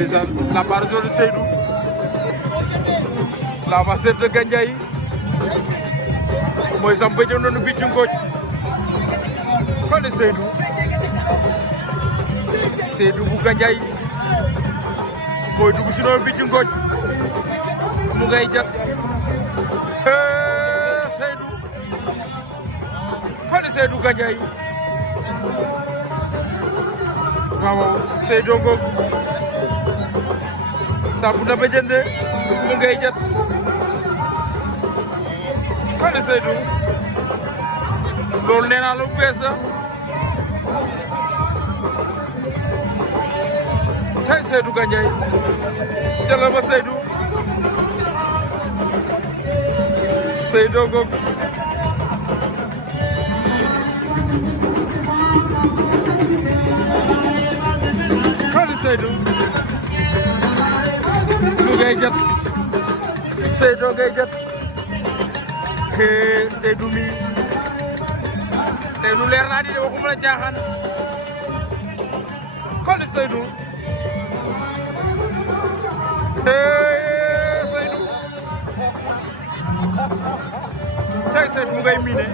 La barre de Seydou, la vasette de Gandiaye, moi ça me fait une vie de coach. Quand Seydou bu Gandiaye, moi du coup une vie de coach. Mougaye Jat, Seydou, quand Seydou Gandiaye, waaw Seydou Ngom. Sabu na ba jënd mu ngay jot kon Seydou loolu nee naa lu bees la tey Seydou Gandiaye jëla ba Seydou Ngom kon Seydou mu ngay jot Seydou ngay jot Seydou mi te lu leer naa di de waxuma la caaxaan kon Seydou Seydou tey Seydou mu ngay miine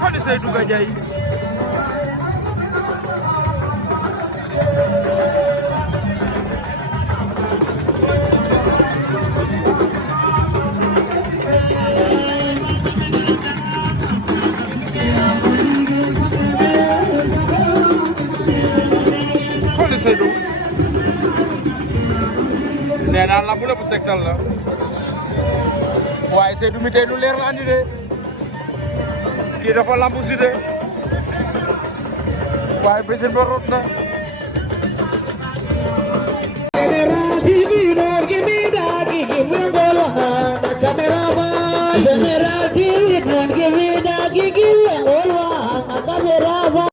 kon Seydou Gandiaye Seydou nee naa lamb lépp tegtal la waaye Seydou mi tey lu leer la andi de kii dafa lamb si de waaye bëjën ba rot na